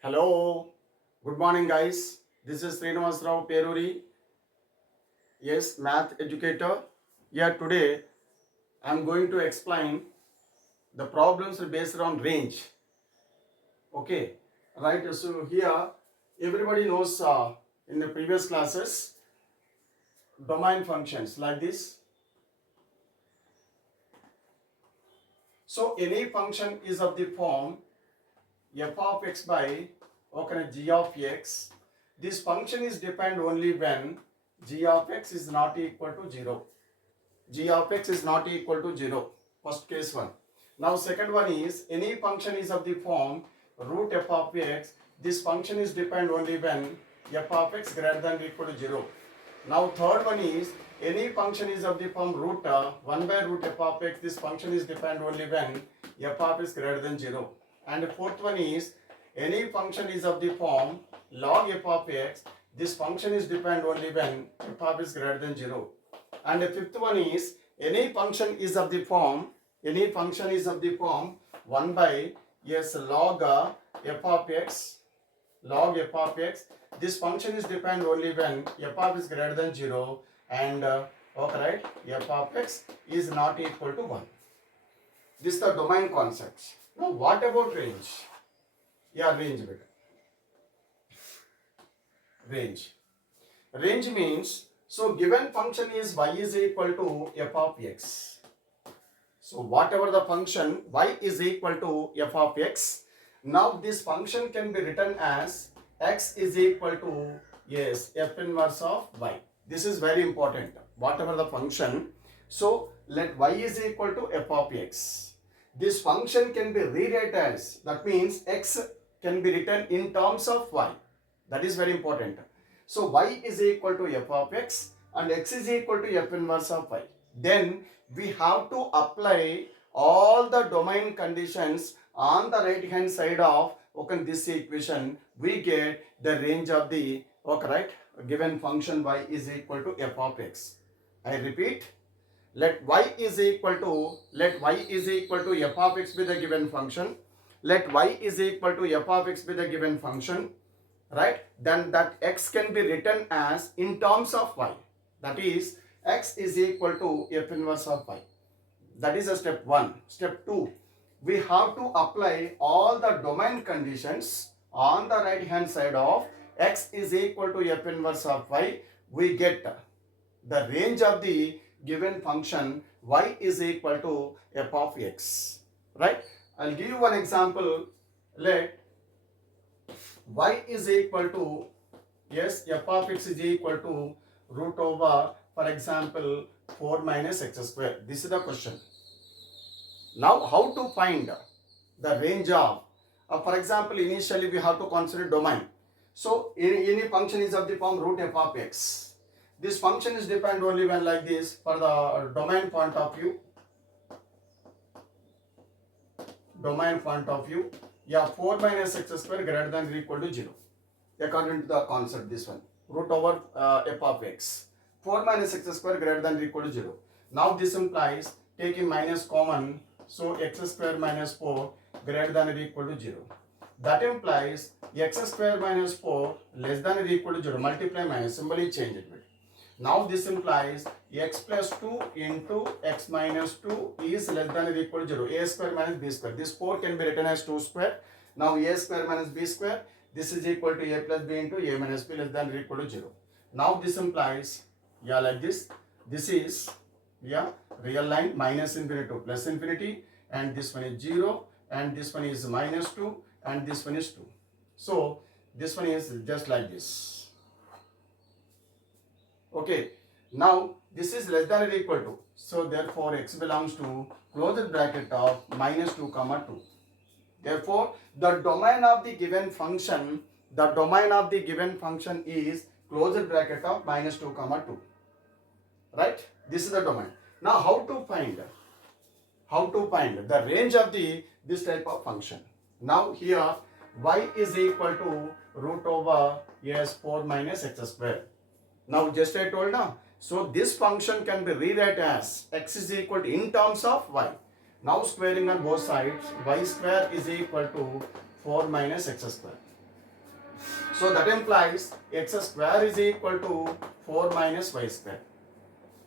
Hello, good morning, guys. This is Srinivas Rao Peruri, yes, math educator. Here today, I am going to explain the problems based on range. Okay, right. So here, everybody knows in the previous classes domain functions like this. So any function is of the form f of x by g of x. This function is defined only when g of x is not equal to 0. G of x is not equal to 0. First case one. Now second one is any function is of the form root f of x. This function is defined only when f of x greater than or equal to 0. Now third one is any function is of the form root 1 by root f of x. This function is defined only when f of x greater than 0. And the fourth one is any function is of the form log f of x. This function is defined only when f of x greater than 0. And the fifth one is any function is of the form 1 by log f of x. This function is defined only when f of x is greater than 0 and f of x is not equal to 1. This is the domain concepts. Now what about range? Range beta. Range means, so given function is y is equal to f of x. So whatever the function y is equal to f of x, now this function can be written as x is equal to f inverse of y. This is very important. Whatever the function, so let y is equal to f of x. This function can be rewritten as, that means x can be written in terms of y. That is very important. So y is equal to f of x and x is equal to f inverse of y. Then we have to apply all the domain conditions on the right hand side of this equation. We get the range of the given function y is equal to f of x. I repeat, let y is equal to f of x be the given function. Let y is equal to f of x be the given function, right? Then that x can be written as in terms of y. That is x is equal to f inverse of y. That is a step 1. Step 2, we have to apply all the domain conditions on the right hand side of x is equal to f inverse of y. We get the range of the given function y is equal to f of x, right? I'll give you one example. Let y is equal to f of x is equal to root over, for example, 4 minus x square. This is the question. Now how to find the range of for example, initially we have to consider domain. So any function is of the form root f of x. This function is defined only when like this. For the domain point of view, 4 minus x square greater than or equal to 0. According to the concept, this one, root over f of x. 4 minus x square greater than or equal to 0. Now this implies taking minus common, so x square minus 4 greater than or equal to 0. That implies x square minus 4 less than or equal to 0. Multiply minus, symbol is changed. Now this implies x plus 2 into x minus 2 is less than or equal to 0. A square minus b square. This 4 can be written as 2 square. Now a square minus b square. This is equal to a plus b into a minus b less than or equal to 0. Now this implies, like this. This is, real line minus infinity to plus infinity. And this one is 0. And this one is minus 2. And this one is 2. So this one is just like this. Okay, now this is less than or equal to, so therefore x belongs to closed bracket of minus 2 comma 2. Therefore the domain of the given function is closed bracket of minus 2 comma 2, right? This is the domain. Now how to find the range of this type of function? Now here y is equal to root over 4 minus x square. Now just I told now. So this function can be rewritten as x is equal to in terms of y. Now squaring on both sides, y square is equal to 4 minus x square. So that implies x square is equal to 4 minus y square.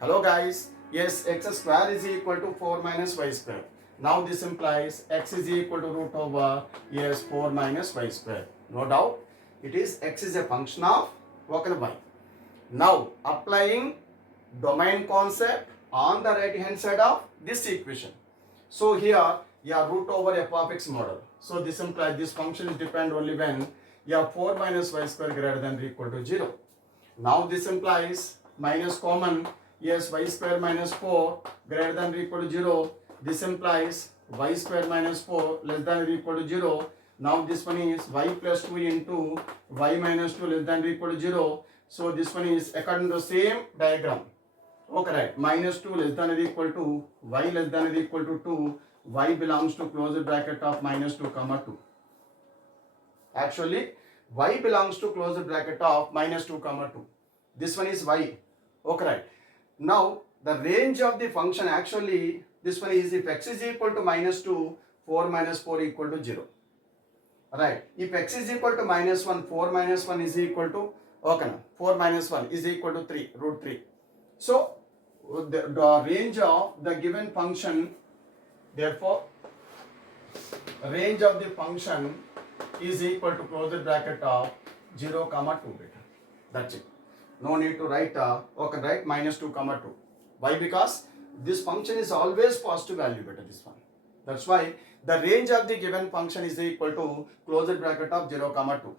Hello guys, yes, x square is equal to 4 minus y square. Now this implies x is equal to root over, yes, 4 minus y square. No doubt, it is x is a function of y. Now applying domain concept on the right hand side of this equation. So here you have root over f of x model. So this implies this function is depend only when you have 4 minus y square greater than or equal to 0. Now this implies minus common, yes, y square minus 4 greater than or equal to 0. This implies y square minus 4 less than or equal to 0. Now this one is y plus 2 into y minus 2 less than or equal to 0. So this one is according to the same diagram. Okay, right. Minus 2 less than or equal to y less than or equal to 2. Y belongs to closed bracket of minus 2 comma 2. Actually, y belongs to closed bracket of minus 2 comma 2. This one is y. Okay, right. Now the range of the function actually this one is if x is equal to minus 2, 4 minus 4 equal to 0. Right. If x is equal to minus 1, 4 minus 1 is equal to, okay, no, 4 minus 1 is equal to 3, root 3. So the range of the given function, therefore range of the function is equal to closed bracket of 0 comma 2 beta. That's it. No need to write okay, right, minus 2 comma 2. Why? Because this function is always positive value beta, this one. That's why the range of the given function is equal to closed bracket of 0 comma 2.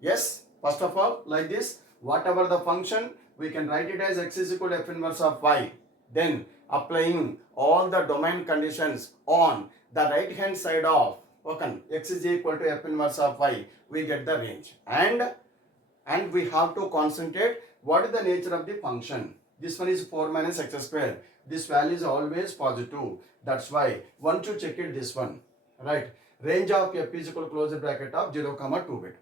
Yes, first of all, like this, whatever the function, we can write it as x is equal to f inverse of y. Then applying all the domain conditions on the right hand side of, okay, x is equal to f inverse of y, we get the range. And we have to concentrate what is the nature of the function. This one is 4 minus x square. This value is always positive. That's why one should check it this one. Right. Range of f is equal to closed bracket of 0 comma 2 beta.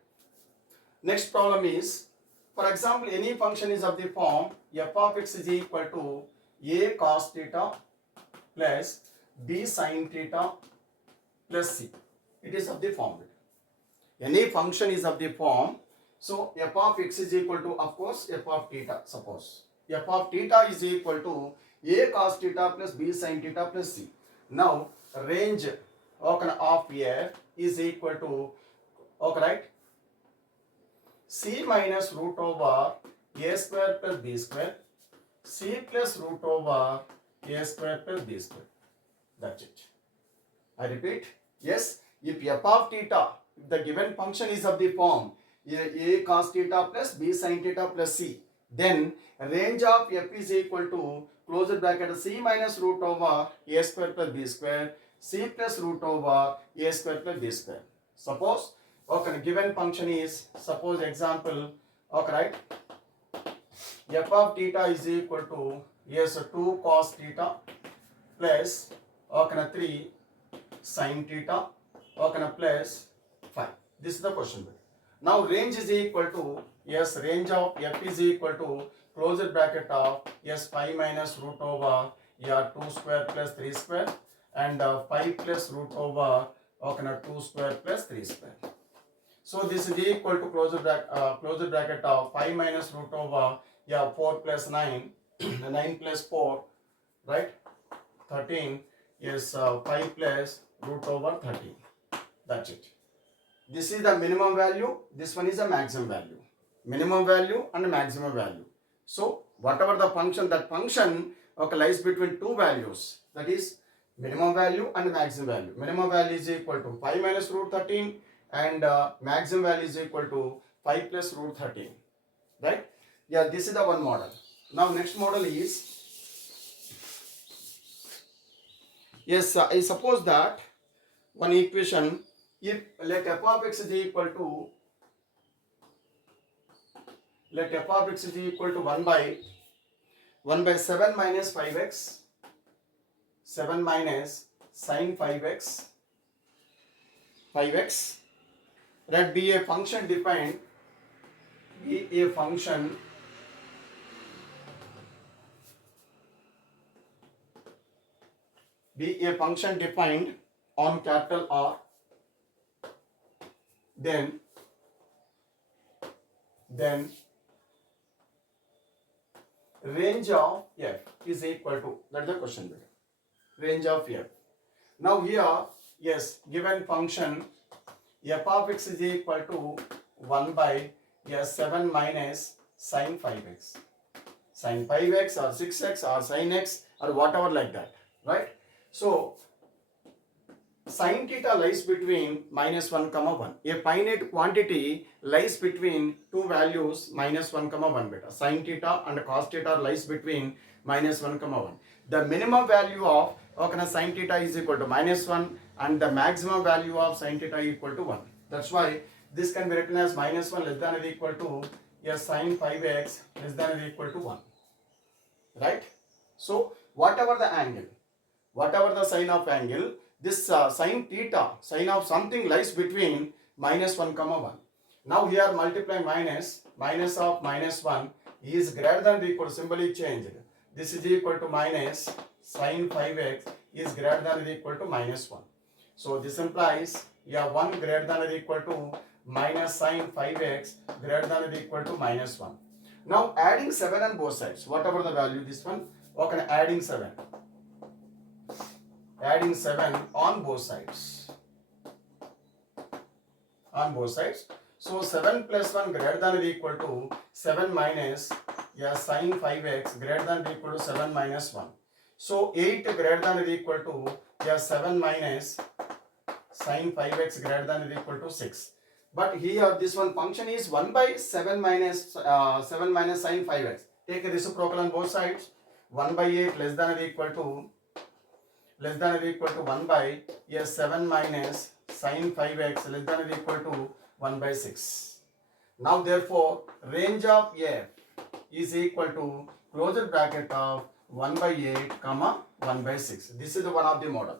Next problem is, for example, any function is of the form f of x is equal to a cos theta plus b sin theta plus c. It is of the form. Any function is of the form. So f of x is equal to, of course, f of theta. Suppose f of theta is equal to a cos theta plus b sin theta plus c. Now range of f is equal to, okay, right, c minus root over a square plus b square, c plus root over a square plus b square. That's it. I repeat, yes, if f of theta, if the given function is of the form a cos theta plus b sin theta plus c, then range of f is equal to closed bracket c minus root over a square plus b square, c plus root over a square plus b square. Suppose, okay, given function is, suppose example, okay, right, f of theta is equal to, yes, 2 cos theta plus, okay, 3 sin theta, okay, plus 5. This is the question. Now range is equal to, yes, range of f is equal to closed bracket of, yes, 5 minus root over 2 square plus 3 square and 5 plus root over, okay, 2 square plus 3 square. So this is equal to closed bracket of 5 minus root over 4 plus 9 9 plus 4, right, 13 is 5 plus root over 13. That's it. This is the minimum value, this one is the maximum value. Minimum value and maximum value. So whatever the function, that function, okay, lies between two values, that is minimum value and maximum value. Minimum value is equal to 5 minus root 13 and maximum value is equal to 5 plus root 13. Right? Yeah, this is the one model. Now next model is, yes, I suppose that one equation, if let f of x is equal to, let f of x is equal to 1 by 7 minus 5x, 7 minus sin 5x, let be a function defined, be a function defined on capital R, then then range of f is equal to, that is the question, range of f. Now here, yes, given function f of x is equal to 1 by 7 minus sine 5x. Sine 5x or 6x or sine x or whatever like that, right? So, sine theta lies between minus 1 comma 1. A finite quantity lies between two values minus 1 comma 1 beta. Sine theta and cos theta lies between minus 1 comma 1. The minimum value of sine theta is equal to minus 1 and the maximum value of sine theta is equal to 1. That's why this can be written as minus 1 less than or equal to sine 5x less than or equal to 1. Right? So, whatever the angle, whatever the sign of angle, this sine theta, sign of something lies between minus 1 comma 1. Now here multiply minus of minus 1 is greater than or equal, symbol is changed. This is equal to minus sine 5x is greater than or equal to minus 1. So this implies 1 greater than or equal to minus sine 5x greater than or equal to minus 1. Now adding 7 on both sides, whatever the value this one, adding 7. Adding 7 on both sides. On both sides. So 7 plus 1 greater than or equal to 7 minus sine 5x greater than or equal to 7 minus 1. So 8 greater than or equal to 7 minus sine 5x greater than or equal to 6. But here this one function is 1 by 7 minus sine 5x. Take a reciprocal on both sides. 1 by 8 less than or equal to 1 by 7 minus sine 5x less than or equal to 1 by 6. Now therefore range of f is equal to closure bracket of 1 by 8 comma 1 by 6. This is the one of the model.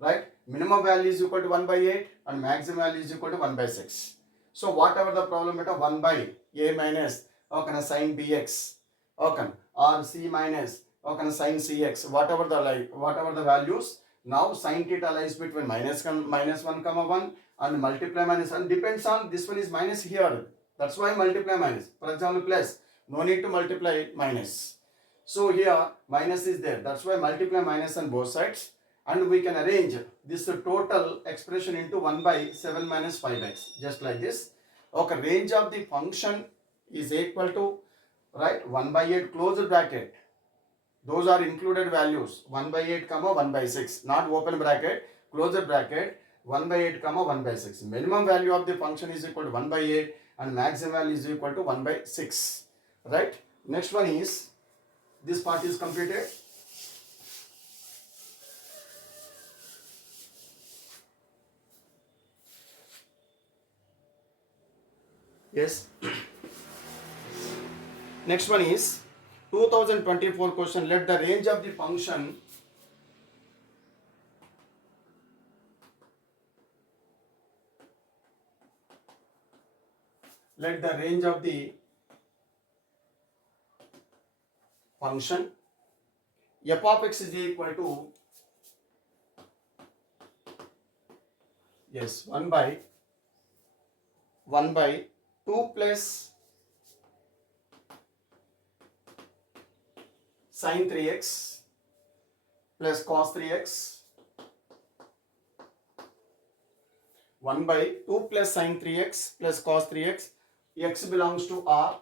Right? Minimum value is equal to 1 by 8 and maximum value is equal to 1 by 6. So whatever the problem at 1 by a minus sine bx or c minus sine cx, whatever the values. Now sine theta lies between minus 1 comma 1 and multiply minus 1 depends on this one is minus here. That's why multiply minus. For example, plus, no need to multiply minus. So here minus is there. That's why multiply minus on both sides. And we can arrange this total expression into 1 by 7 minus 5x, just like this. Range of the function is equal to, right, 1 by 8 closed bracket. Those are included values, 1 by 8 comma 1 by 6, not open bracket, closed bracket, 1 by 8 comma 1 by 6. Minimum value of the function is equal to 1 by 8 and maximum value is equal to 1 by 6. Right? Next one is, this part is completed. Yes. Next one is 2024 question. Let the range of the function f of x is equal to 1 by 2 plus sin 3x plus cos 3x, 1 by 2 plus sin 3x plus cos 3x, x belongs to R,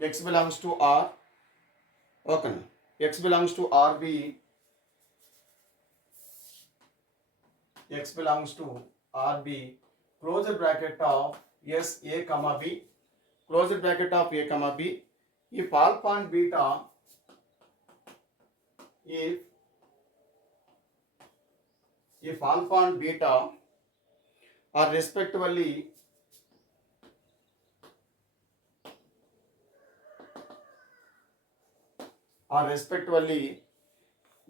x belongs to R, x belongs to RB, x belongs to RB, close bracket of S A comma B, close bracket of A comma B, if alpha and beta, if alpha and beta are respectively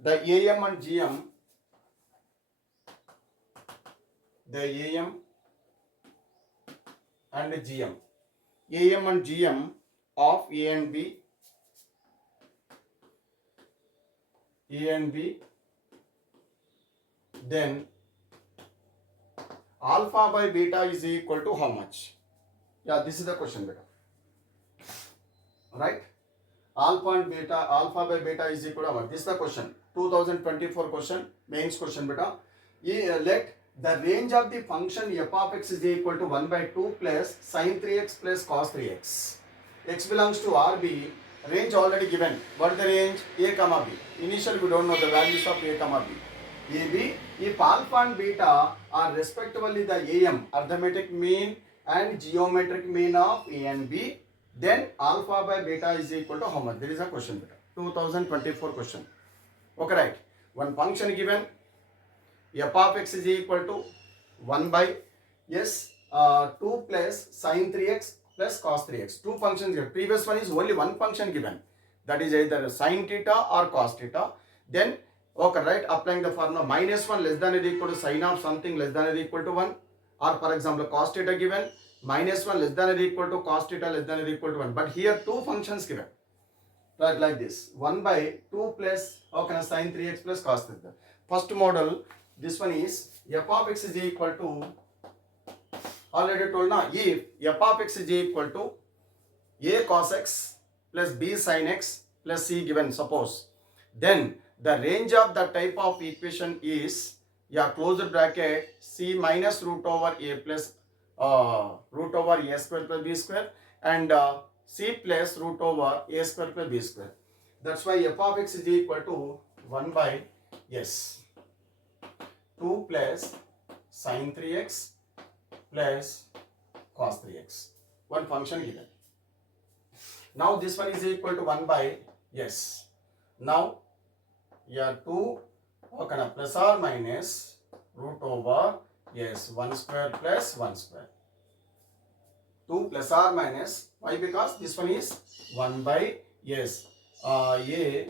the AM and GM, AM and GM of A and B, then alpha by beta is equal to how much? Yeah, this is the question, beta. Right? Alpha by beta is equal to what? This is the question. 2024 question, mains question, beta. Let the range of the function f of x is equal to 1 by 2 plus sin 3x plus cos 3x. X belongs to RB. Range already given. What is the range? A comma B. Initially we don't know the values of A comma B. AB, if alpha and beta are respectively the AM, arithmetic mean and geometric mean of A and B, then alpha by beta is equal to how much? There is a question, beta. 2024 question. Okay, right. One function given, f of x is equal to 1 by 2 plus sin 3x plus cos 3x. Two functions given. Previous one is only one function given. That is either sin theta or cos theta. Then, okay, right, applying the formula minus 1 less than or equal to sin of something less than or equal to 1. Or for example, cos theta given, minus 1 less than or equal to cos theta less than or equal to 1. But here two functions given. Right, like this. 1 by 2 plus, okay, sin 3x plus cos theta. First model, this one is f of x is equal to, already told now, if f of x is equal to a cos x plus b sin x plus c given, suppose, then the range of the type of equation is, closed bracket, c minus root over a plus root over a square plus b square and c plus root over a square plus b square. That's why f of x is equal to 1 by 2 plus sin 3x plus cos 3x. One function given. Now this one is equal to 1 by, now 2 plus or minus root over 1 square plus 1 square. 2 plus or minus, why? Because this one is 1 by a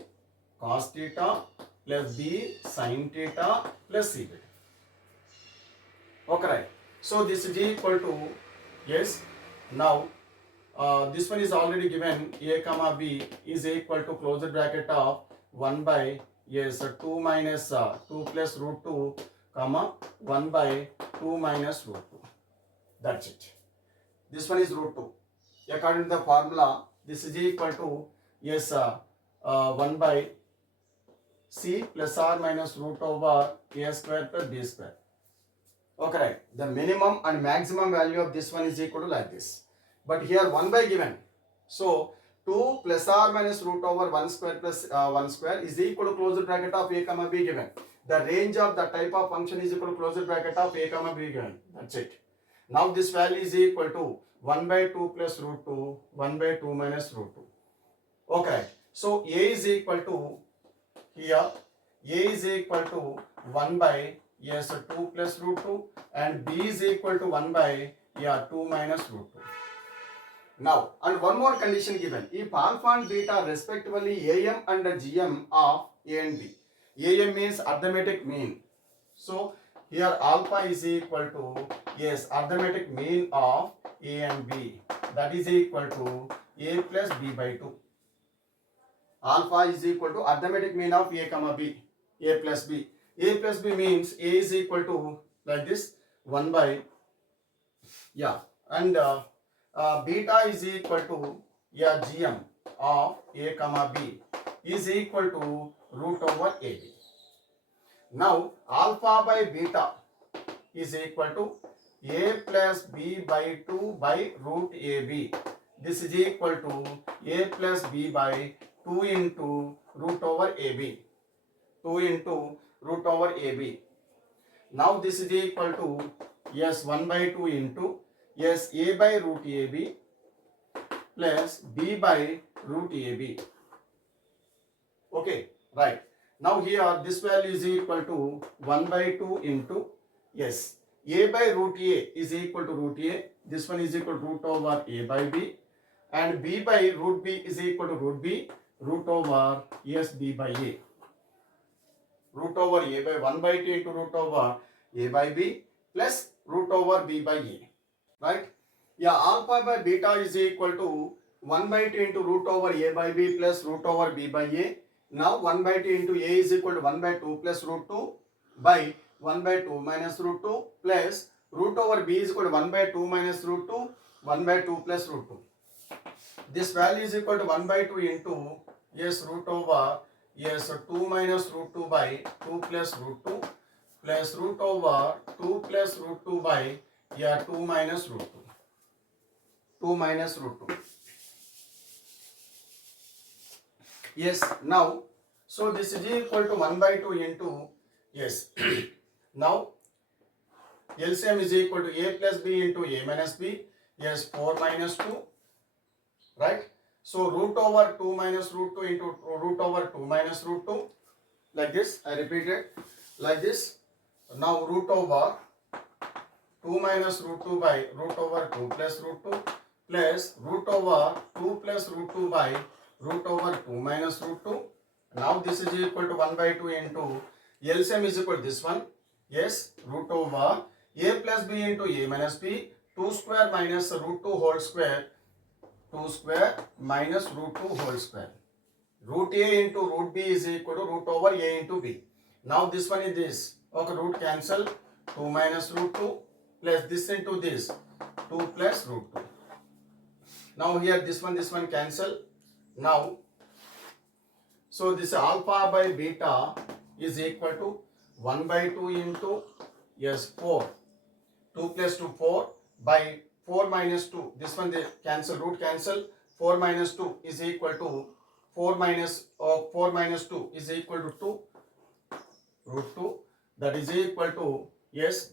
cos theta plus b sin theta plus c beta. Okay, right. So this is equal to, now this one is already given, a comma b is equal to closed bracket of 1 by 2 minus 2 plus root 2 comma 1 by 2 minus root 2. That's it. This one is root 2. According to the formula, this is equal to 1 by c plus or minus root over a square plus b square. Okay, right. The minimum and maximum value of this one is equal to like this. But here 1 by given. So 2 plus or minus root over 1 square plus 1 square is equal to closed bracket of a comma b given. The range of the type of function is equal to closed bracket of a comma b given. That's it. Now this value is equal to 1 by 2 plus root 2, 1 by 2 minus root 2. Okay. So a is equal to, here a is equal to 1 by 2 plus root 2 and b is equal to 1 by 2 minus root 2. Now, and one more condition given. If alpha and beta respectively AM and GM of A and B. AM means arithmetic mean. So, here alpha is equal to, arithmetic mean of A and B. That is equal to A plus B by 2. Alpha is equal to arithmetic mean of A comma B. A plus B. A plus B means A is equal to, like this, 1 by, and beta is equal to GM of A comma B is equal to root over AB. Now alpha by beta is equal to A plus B by 2 by root AB. This is equal to A plus B by 2 into root over AB. 2 into root over AB. Now this is equal to 1 by 2 into A by root AB plus B by root AB. Okay, right. Now here this value is equal to 1 by 2 into A by root A is equal to root A. This one is equal to root over A by B and B by root B is equal to root B root over B by A. Root over A by 1 by 2 into root over A by B plus root over B by A. Right? Alpha by beta is equal to 1 by 2 into root over A by B plus root over B by A. Now 1 by 2 into A is equal to 1 by 2 plus root 2 by 1 by 2 minus root 2 plus root over b is equal to 1 by 2 minus root 2, 1 by 2 plus root 2. This value is equal to 1 by 2 into, yes, root over, yes, so 2 minus root 2 by 2 plus root 2 plus root over 2 plus root 2 by, yeah, 2 minus root 2. 2 minus root 2. Yes, now, so this is equal to 1 by 2 into, yes, now LCM is equal to a plus b into a minus b, yes, 4 minus 2, right? So root over 2 minus root 2 into root over 2 minus root 2, like this, I repeat it, like this. Now root over 2 minus root 2 by root over 2 plus root 2 plus root over 2 plus root 2 by root over 2 minus root 2. Now this is equal to 1 by 2 into LCM is equal to this one. Yes, root over a plus b into a minus b, 2 square minus root 2 whole square, 2 square minus root 2 whole square. Root a into root b is equal to root over a into b. Now this one is this. Okay, root cancel, 2 minus root 2 plus this into this, 2 plus root 2. Now here this one cancel. Now, so this alpha by beta is equal to 1 by 2 into, yes, 4. 2 plus 2, 4 by 4 minus 2. This one they cancel, root cancel. 4 minus 2 is equal to 4 minus 2 is equal to 2 root 2. That is equal to, yes,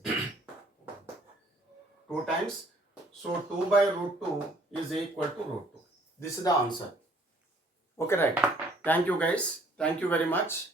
2 times. So 2 by root 2 is equal to root 2. This is the answer. Okay, right. Thank you guys. Thank you very much.